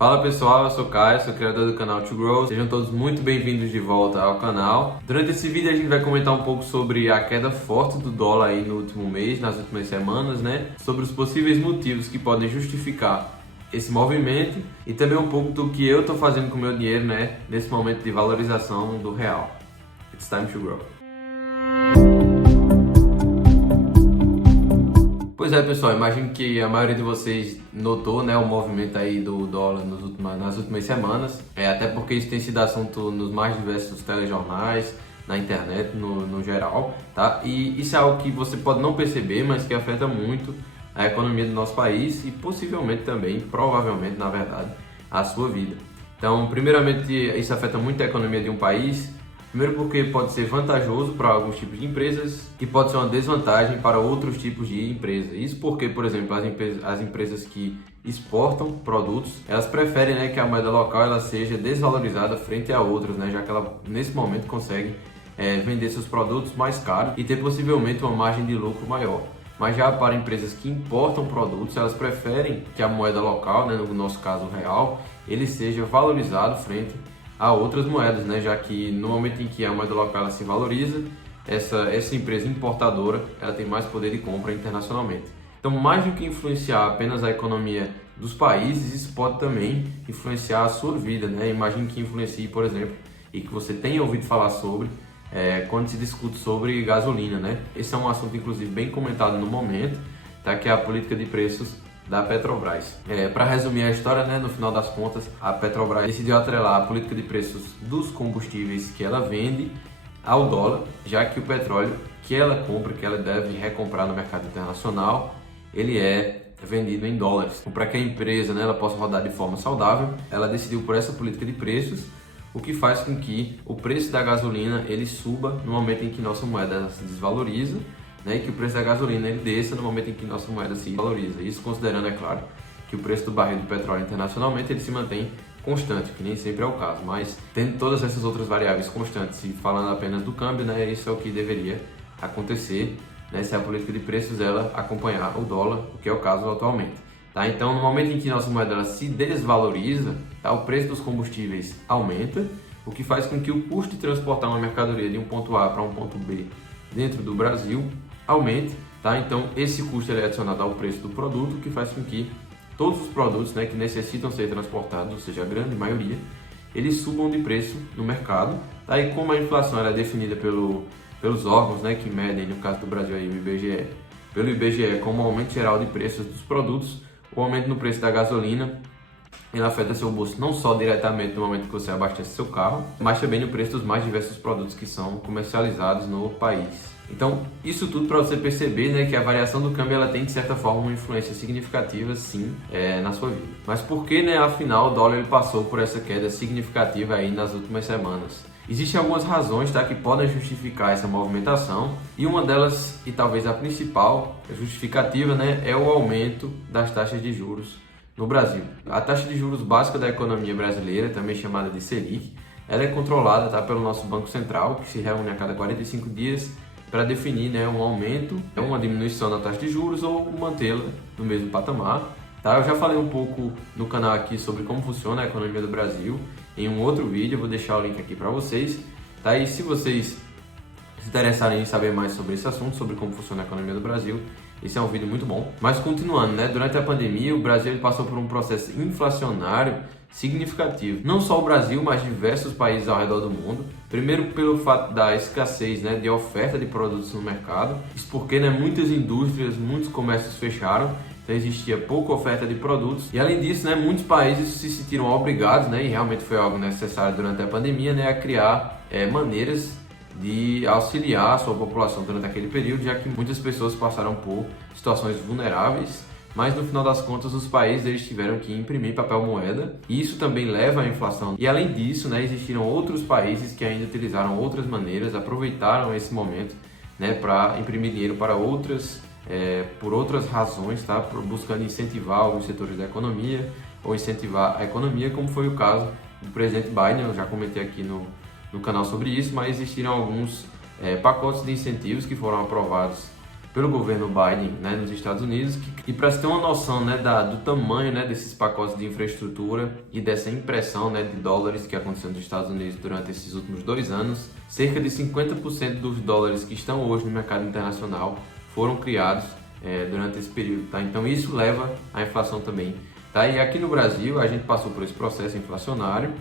Fala pessoal, eu sou o Caio, sou criador do canal To Grow. Sejam todos muito bem-vindos de volta ao canal. Durante esse vídeo a gente vai comentar um pouco sobre a queda forte do dólar aí no último mês, nas últimas semanas, né? Sobre os possíveis motivos que podem justificar esse movimento e também um pouco do que eu estou fazendo com o meu dinheiro, né? Nesse momento de valorização do real. It's time to grow. Pois é, pessoal, imagino que a maioria de vocês notou, né, o movimento aí do dólar nas últimas semanas, até porque isso tem sido assunto nos mais diversos telejornais, na internet no geral, tá? E isso é algo que você pode não perceber, mas que afeta muito a economia do nosso país e possivelmente também, provavelmente, na verdade, a sua vida. Então, primeiramente, isso afeta muito a economia de um país. Primeiro porque pode ser vantajoso para alguns tipos de empresas e pode ser uma desvantagem para outros tipos de empresas. Isso porque, por exemplo, as empresas que exportam produtos, elas preferem, né, que a moeda local ela seja desvalorizada frente a outras, né, já que ela nesse momento consegue vender seus produtos mais caros e ter possivelmente uma margem de lucro maior. Mas já para empresas que importam produtos, elas preferem que a moeda local, né, no nosso caso o real, ele seja valorizado frente a outras moedas, né? Já que no momento em que a moeda local ela se valoriza, essa empresa importadora ela tem mais poder de compra internacionalmente. Então, mais do que influenciar apenas a economia dos países, isso pode também influenciar a sua vida, né? Imagine que influencie, por exemplo, e que você tenha ouvido falar sobre quando se discute sobre gasolina, né? Esse é um assunto, inclusive, bem comentado no momento, tá? Que é a política de preços da Petrobras. Para resumir a história, né, no final das contas, a Petrobras decidiu atrelar a política de preços dos combustíveis que ela vende ao dólar, já que o petróleo que ela compra, que ela deve recomprar no mercado internacional, ele é vendido em dólares. Para que a empresa, né, ela possa rodar de forma saudável, ela decidiu por essa política de preços, o que faz com que o preço da gasolina ele suba no momento em que nossa moeda se desvaloriza, né, e que o preço da gasolina ele desça no momento em que nossa moeda se valoriza. Isso considerando, é claro, que o preço do barril do petróleo internacionalmente ele se mantém constante, que nem sempre é o caso, mas tendo todas essas outras variáveis constantes e falando apenas do câmbio, né, isso é o que deveria acontecer, né, se a política de preços ela acompanhar o dólar, o que é o caso atualmente. Tá? Então, no momento em que nossa moeda ela se desvaloriza, tá, o preço dos combustíveis aumenta, o que faz com que o custo de transportar uma mercadoria de um ponto A para um ponto B dentro do Brasil aumente, tá? Então esse custo é adicionado ao preço do produto, o que faz com que todos os produtos, né, que necessitam ser transportados, ou seja, a grande maioria, eles subam de preço no mercado, tá? E como a inflação ela é definida pelos órgãos, né, que medem, no caso do Brasil aí, o IBGE, pelo IBGE como aumento geral de preços dos produtos, o aumento no preço da gasolina ele afeta seu bolso não só diretamente no momento que você abastece seu carro, mas também no preço dos mais diversos produtos que são comercializados no país. Então, isso tudo para você perceber, né, que a variação do câmbio ela tem, de certa forma, uma influência significativa, sim, na sua vida. Mas por que, né, afinal, o dólar ele passou por essa queda significativa aí nas últimas semanas? Existem algumas razões, tá, que podem justificar essa movimentação, e uma delas, e talvez a principal justificativa, né, é o aumento das taxas de juros no Brasil. A taxa de juros básica da economia brasileira, também chamada de Selic, ela é controlada, tá, pelo nosso Banco Central, que se reúne a cada 45 dias para definir, né, um aumento, uma diminuição da taxa de juros ou mantê-la no mesmo patamar. Tá? Eu já falei um pouco no canal aqui sobre como funciona a economia do Brasil em um outro vídeo, eu vou deixar o link aqui para vocês. Tá? E se vocês se interessarem em saber mais sobre esse assunto, sobre como funciona a economia do Brasil, esse é um vídeo muito bom. Mas continuando, né? Durante a pandemia, o Brasil passou por um processo inflacionário significativo. Não só o Brasil, mas diversos países ao redor do mundo. Primeiro pelo fato da escassez, né, de oferta de produtos no mercado. Isso porque, né, muitas indústrias, muitos comércios fecharam. Então existia pouca oferta de produtos. E além disso, né, muitos países se sentiram obrigados, né, e realmente foi algo necessário durante a pandemia, né, a criar maneiras de auxiliar a sua população durante aquele período, já que muitas pessoas passaram por situações vulneráveis, mas no final das contas os países eles tiveram que imprimir papel moeda e isso também leva à inflação. E além disso, né, existiram outros países que ainda utilizaram outras maneiras, aproveitaram esse momento, né, para imprimir dinheiro para outras, por outras razões, tá, buscando incentivar alguns setores da economia ou incentivar a economia, como foi o caso do presidente Biden. Eu já comentei aqui no canal sobre isso, mas existiram alguns pacotes de incentivos que foram aprovados pelo governo Biden, né, nos Estados Unidos. E para se ter uma noção, né, do tamanho, né, desses pacotes de infraestrutura e dessa impressão, né, de dólares que aconteceu nos Estados Unidos durante esses últimos 2 anos, cerca de 50% dos dólares que estão hoje no mercado internacional foram criados durante esse período, tá? Então isso leva à inflação também, tá? E aqui no Brasil a gente passou por esse processo inflacionário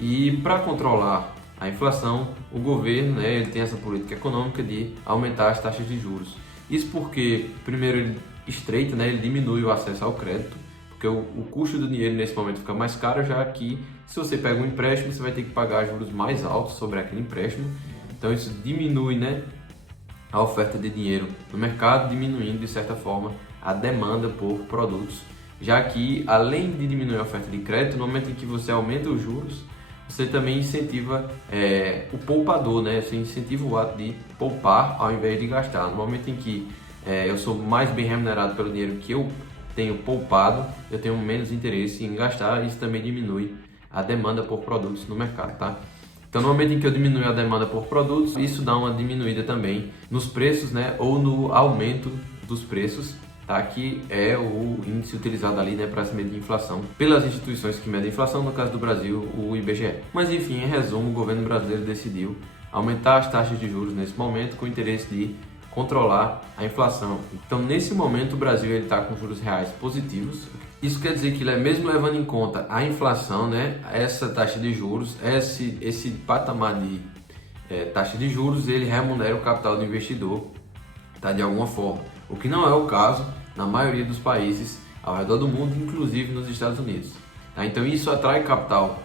e para controlar a inflação, o governo, né, ele tem essa política econômica de aumentar as taxas de juros. Isso porque, primeiro, ele estreita, né, ele diminui o acesso ao crédito, porque o custo do dinheiro nesse momento fica mais caro, já que se você pega um empréstimo, você vai ter que pagar juros mais altos sobre aquele empréstimo. Então isso diminui, né, a oferta de dinheiro no mercado, diminuindo, de certa forma, a demanda por produtos, já que, além de diminuir a oferta de crédito, no momento em que você aumenta os juros, você também incentiva o poupador, né? Você incentiva o ato de poupar ao invés de gastar. No momento em que eu sou mais bem remunerado pelo dinheiro que eu tenho poupado, eu tenho menos interesse em gastar, e isso também diminui a demanda por produtos no mercado, tá? Então, no momento em que eu diminuo a demanda por produtos, isso dá uma diminuída também nos preços, né? Ou no aumento dos preços, tá? Que é o índice utilizado ali, né, para se medir inflação pelas instituições que medem inflação, no caso do Brasil, o IBGE. Mas enfim, em resumo, o governo brasileiro decidiu aumentar as taxas de juros nesse momento com o interesse de controlar a inflação. Então, nesse momento, o Brasil está com juros reais positivos. Isso quer dizer que, mesmo levando em conta a inflação, né, essa taxa de juros, esse patamar de taxa de juros, ele remunera o capital do investidor, tá, de alguma forma. O que não é o caso na maioria dos países ao redor do mundo, inclusive nos Estados Unidos. Tá? Então isso atrai capital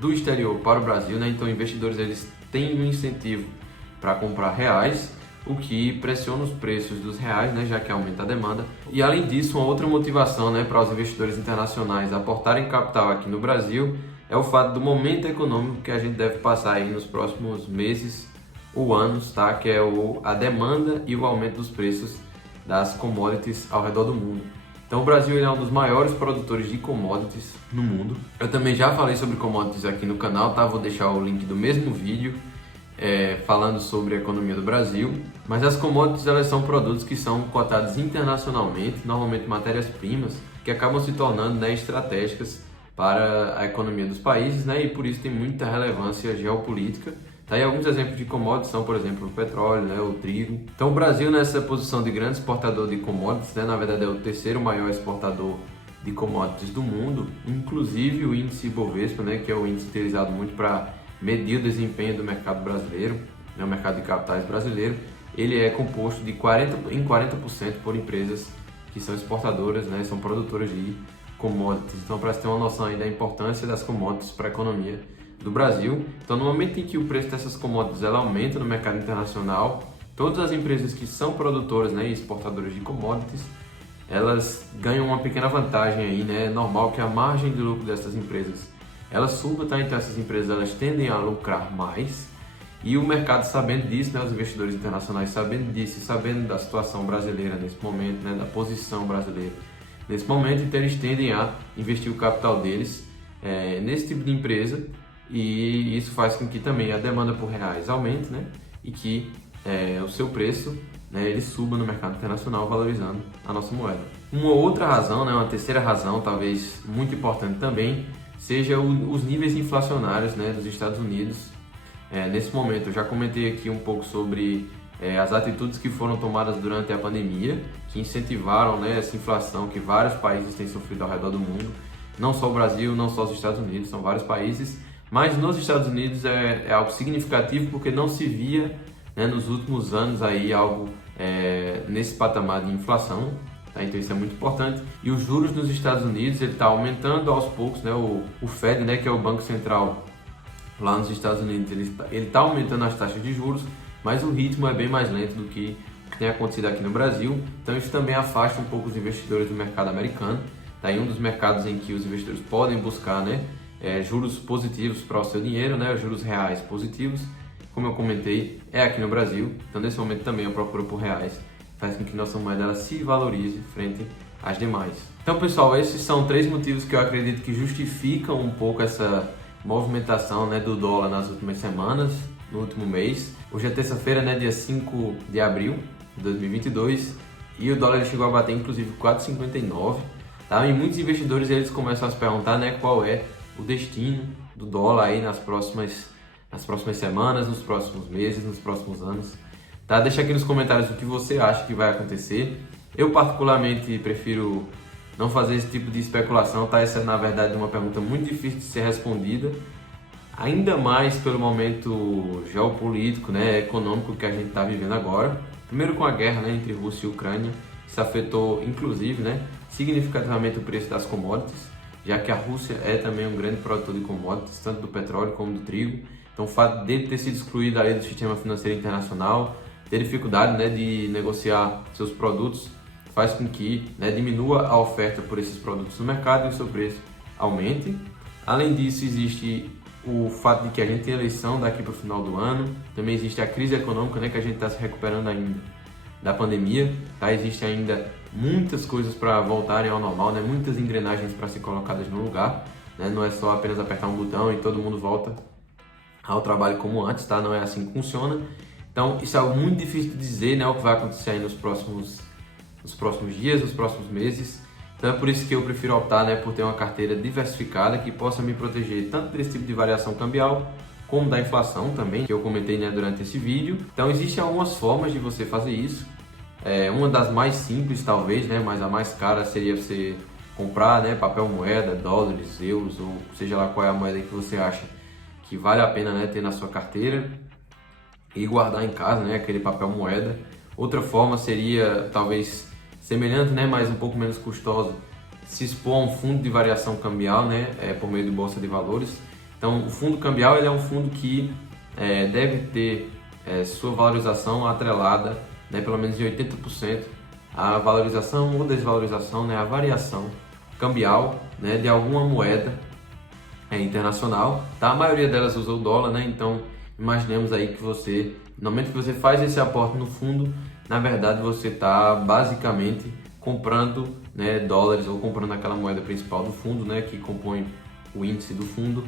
do exterior para o Brasil, né? Então investidores eles têm um incentivo para comprar reais, o que pressiona os preços dos reais, né? Já que aumenta a demanda. E além disso, uma outra motivação, né, para os investidores internacionais aportarem capital aqui no Brasil é o fato do momento econômico que a gente deve passar aí nos próximos meses ou anos, tá? Que é a demanda e o aumento dos preços das commodities ao redor do mundo. Então o Brasil é um dos maiores produtores de commodities no mundo. Eu também já falei sobre commodities aqui no canal, tá? Vou deixar o link do mesmo vídeo falando sobre a economia do Brasil. Mas as commodities, elas são produtos que são cotados internacionalmente, normalmente matérias-primas, que acabam se tornando, né, estratégicas para a economia dos países, né? E por isso tem muita relevância geopolítica. Tá, e alguns exemplos de commodities são, por exemplo, o petróleo, né, o trigo. Então o Brasil, nessa posição de grande exportador de commodities, né, na verdade é o terceiro maior exportador de commodities do mundo, inclusive o índice Ibovespa, né, que é o índice utilizado muito para medir o desempenho do mercado brasileiro, né, o mercado de capitais brasileiro, ele é composto de 40% por empresas que são exportadoras, né, são produtoras de commodities. Então, para você ter uma noção aí da importância das commodities para a economia do Brasil. Então, no momento em que o preço dessas commodities ela aumenta no mercado internacional, todas as empresas que são produtoras, né, e exportadoras de commodities, elas ganham uma pequena vantagem aí, né? É normal que a margem de lucro dessas empresas ela suba, tá? Então essas empresas elas tendem a lucrar mais, e o mercado sabendo disso, né, os investidores internacionais sabendo disso, sabendo da situação brasileira nesse momento, né, da posição brasileira nesse momento, então eles tendem a investir o capital deles nesse tipo de empresa. E isso faz com que também a demanda por reais aumente, né? E que o seu preço, né, ele suba no mercado internacional, valorizando a nossa moeda. Uma outra razão, né, uma terceira razão, talvez muito importante também, seja os níveis inflacionários, né, dos Estados Unidos. Nesse momento, eu já comentei aqui um pouco sobre as atitudes que foram tomadas durante a pandemia, que incentivaram, né, essa inflação que vários países têm sofrido ao redor do mundo. Não só o Brasil, não só os Estados Unidos, são vários países. Mas nos Estados Unidos é algo significativo porque não se via, né, nos últimos anos aí algo nesse patamar de inflação, tá? Então isso é muito importante. E os juros nos Estados Unidos ele está aumentando aos poucos, né? O Fed, né, que é o Banco Central lá nos Estados Unidos, ele está aumentando as taxas de juros, mas o ritmo é bem mais lento do que o que tem acontecido aqui no Brasil. Então isso também afasta um pouco os investidores do mercado americano. Tá aí um dos mercados em que os investidores podem buscar, né, juros positivos para o seu dinheiro, né, juros reais positivos, como eu comentei, é aqui no Brasil. Então nesse momento também a procura por reais faz com que nossa moeda ela se valorize frente às demais. Então pessoal, esses são 3 motivos que eu acredito que justificam um pouco essa movimentação, né, do dólar nas últimas semanas, no último mês. Hoje é terça-feira, né, dia 5 de abril. de 2022 e o dólar chegou a bater inclusive 4,59, tá? E muitos investidores eles começam a se perguntar, né, qual é o destino do dólar aí nas próximas semanas, nos próximos meses, nos próximos anos, tá? Deixa aqui nos comentários o que você acha que vai acontecer. Eu particularmente prefiro não fazer esse tipo de especulação, tá? Essa é na verdade uma pergunta muito difícil de ser respondida, ainda mais pelo momento geopolítico, né, econômico que a gente está vivendo agora. Primeiro com a guerra, né, entre Rússia e Ucrânia, isso afetou inclusive, né, significativamente o preço das commodities, já que a Rússia é também um grande produtor de commodities, tanto do petróleo como do trigo. Então o fato dele ter sido excluído ali do sistema financeiro internacional, ter dificuldade, né, de negociar seus produtos, faz com que, né, diminua a oferta por esses produtos no mercado e o seu preço aumente. Além disso, existe o fato de que a gente tem eleição daqui para o final do ano, também existe a crise econômica, né, que a gente está se recuperando ainda da pandemia, tá? Existe ainda muitas coisas para voltarem ao normal, né? Muitas engrenagens para ser colocadas no lugar, né? Não é só apenas apertar um botão e todo mundo volta ao trabalho como antes, tá? Não é assim que funciona. Então isso é algo muito difícil de dizer, né, o que vai acontecer aí nos próximos dias, nos próximos meses. Então é por isso que eu prefiro optar, né, por ter uma carteira diversificada que possa me proteger tanto desse tipo de variação cambial como da inflação também, que eu comentei, né, durante esse vídeo. Então existem algumas formas de você fazer isso. Uma das mais simples talvez, né, mas a mais cara seria você comprar, né, papel moeda, dólares, euros, ou seja lá qual é a moeda que você acha que vale a pena, né, ter na sua carteira e guardar em casa, né, aquele papel moeda. Outra forma seria talvez semelhante, né, mas um pouco menos custosa, se expor a um fundo de variação cambial, né, por meio de bolsa de valores. Então o fundo cambial ele é um fundo que deve ter sua valorização atrelada, né, pelo menos de 80% à valorização ou desvalorização, né, à variação cambial, né, de alguma moeda internacional, tá? A maioria delas usa o dólar, né? Então imaginemos aí que você, no momento que você faz esse aporte no fundo, na verdade você está basicamente comprando, né, dólares ou comprando aquela moeda principal do fundo, né, que compõe o índice do fundo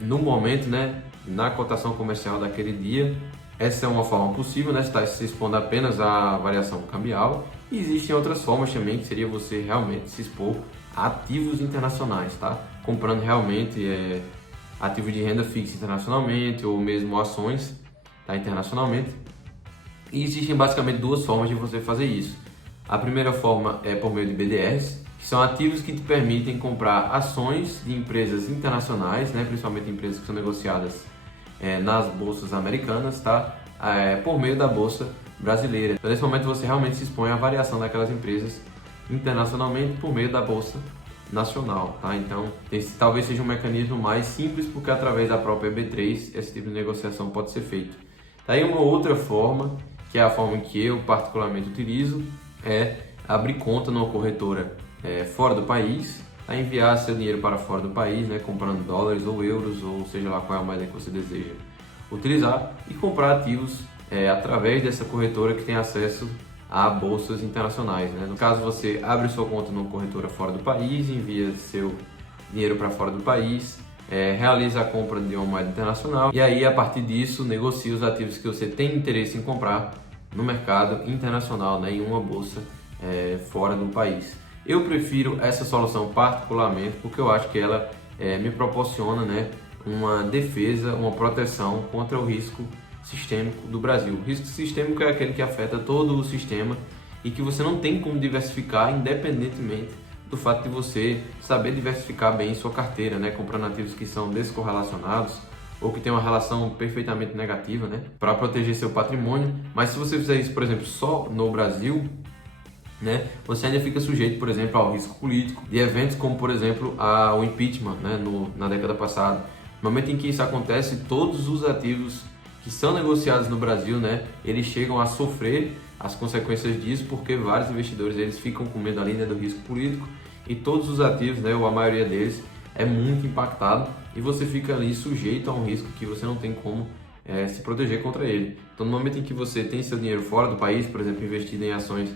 no momento, né, na cotação comercial daquele dia. Essa é uma forma possível, né, está se expondo apenas à variação cambial. E existem outras formas também, que seria você realmente se expor a ativos internacionais, tá? Comprando realmente ativos de renda fixa internacionalmente ou mesmo ações, tá, internacionalmente. E existem basicamente duas formas de você fazer isso. A primeira forma é por meio de BDRs, que são ativos que te permitem comprar ações de empresas internacionais, né, principalmente empresas que são negociadas nas bolsas americanas, tá, por meio da bolsa brasileira. Então, nesse momento você realmente se expõe à variação daquelas empresas internacionalmente por meio da bolsa nacional, tá? Então talvez seja um mecanismo mais simples, porque através da própria B3 esse tipo de negociação pode ser feito. Daí uma outra forma, que é a forma que eu particularmente utilizo, é abrir conta numa corretora fora do país, a enviar seu dinheiro para fora do país, né, comprando dólares ou euros, ou seja lá qual é a moeda que você deseja utilizar, e comprar ativos através dessa corretora que tem acesso a bolsas internacionais, né? No caso, você abre sua conta numa corretora fora do país, envia seu dinheiro para fora do país, realiza a compra de uma moeda internacional e aí, a partir disso, negocia os ativos que você tem interesse em comprar no mercado internacional, né, em uma bolsa fora do país. Eu prefiro essa solução particularmente porque eu acho que ela me proporciona, né, uma defesa, uma proteção contra o risco sistêmico do Brasil. O risco sistêmico é aquele que afeta todo o sistema e que você não tem como diversificar, independentemente do fato de você saber diversificar bem sua carteira, né, comprando ativos que são descorrelacionados ou que tem uma relação perfeitamente negativa, né, para proteger seu patrimônio. Mas se você fizer isso, por exemplo, só no Brasil, né, você ainda fica sujeito, por exemplo, ao risco político de eventos como, por exemplo, o impeachment, né, na década passada. No momento em que isso acontece, todos os ativos que são negociados no Brasil, né, eles chegam a sofrer as consequências disso, porque vários investidores eles ficam com medo ali, né, do risco político, e todos os ativos, né, ou a maioria deles, é muito impactado e você fica ali sujeito a um risco que você não tem como se proteger contra ele. Então, no momento em que você tem seu dinheiro fora do país, por exemplo, investido em ações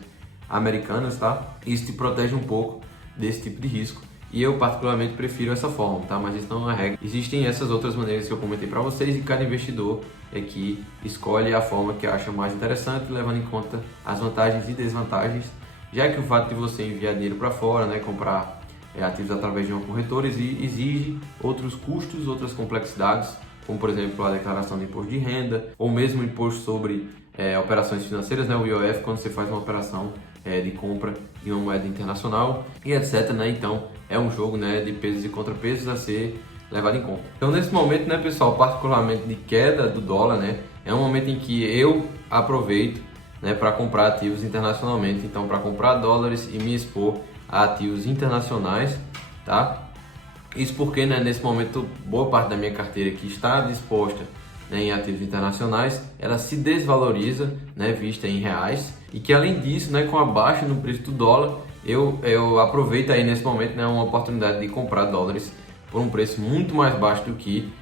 americanas, tá? Isso te protege um pouco desse tipo de risco. e eu particularmente prefiro essa forma, tá? Mas isso não é uma regra. Existem essas outras maneiras que eu comentei para vocês e cada investidor que escolhe a forma que acha mais interessante, levando em conta as vantagens e desvantagens, já que o fato de você enviar dinheiro para fora, né, comprar ativos através de uma corretora exige outros custos, outras complexidades, como por exemplo a declaração de imposto de renda ou mesmo imposto sobre operações financeiras, né, o IOF, quando você faz uma operação de compra de uma moeda internacional e etc, né? Então é um jogo, né, de pesos e contrapesos a ser levado em conta. Então nesse momento, né, pessoal, particularmente de queda do dólar, né, é um momento em que eu aproveito, né, para comprar ativos internacionalmente, então para comprar dólares e me expor a ativos internacionais, tá? Isso porque, né, nesse momento boa parte da minha carteira que está disposta, né, em ativos internacionais, ela se desvaloriza, né, vista em reais, e que além disso, né, com a baixa no preço do dólar, eu aproveito aí nesse momento, né, uma oportunidade de comprar dólares por um preço muito mais baixo do que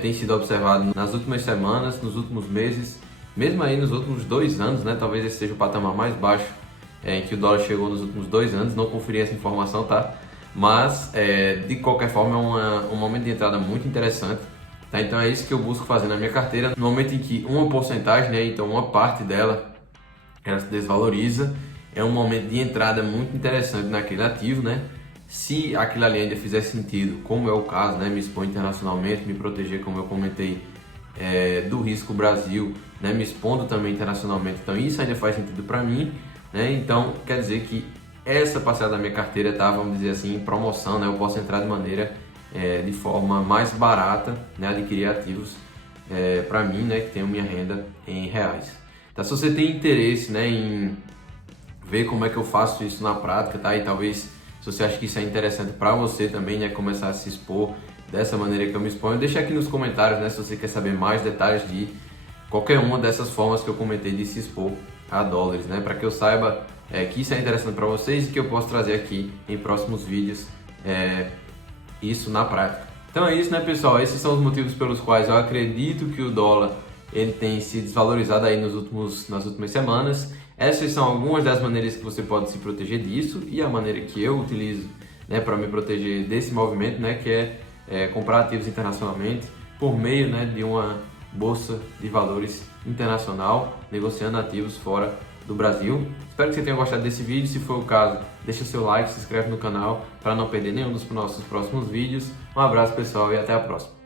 tem sido observado nas últimas semanas, nos últimos meses, mesmo aí nos últimos 2 anos, né, talvez esse seja o patamar mais baixo em que o dólar chegou nos últimos 2 anos, não conferi essa informação, tá? Mas de qualquer forma é um momento de entrada muito interessante, tá? Então é isso que eu busco fazer na minha carteira, no momento em que uma porcentagem, né, então uma parte dela, ela se desvaloriza, é um momento de entrada muito interessante naquele ativo, né? Se aquilo ali ainda fizer sentido, como é o caso, né, me expor internacionalmente, me proteger, como eu comentei, do risco Brasil, né, me expondo também internacionalmente, então isso ainda faz sentido para mim, né? Então quer dizer que essa parcela da minha carteira está, vamos dizer assim, em promoção, né? Eu posso entrar de maneira de forma mais barata, né, adquirir ativos para mim, né, que tenho minha renda em reais. Então, se você tem interesse, né, em ver como é que eu faço isso na prática, tá? E talvez, se você acha que isso é interessante para você também, né, começar a se expor dessa maneira que eu me exponho, deixa aqui nos comentários, né, se você quer saber mais detalhes de qualquer uma dessas formas que eu comentei de se expor a dólares, né, para que eu saiba que isso é interessante para vocês e que eu posso trazer aqui em próximos vídeos isso na prática. Então é isso, né, pessoal? Esses são os motivos pelos quais eu acredito que o dólar ele tem se desvalorizado aí nas últimas semanas. Essas são algumas das maneiras que você pode se proteger disso e a maneira que eu utilizo, né, para me proteger desse movimento, né, que é comprar ativos internacionalmente por meio, né, de uma bolsa de valores internacional, negociando ativos fora do Brasil. Espero que você tenha gostado desse vídeo. Se for o caso, deixa seu like, se inscreve no canal para não perder nenhum dos nossos próximos vídeos. Um abraço, pessoal, e até a próxima.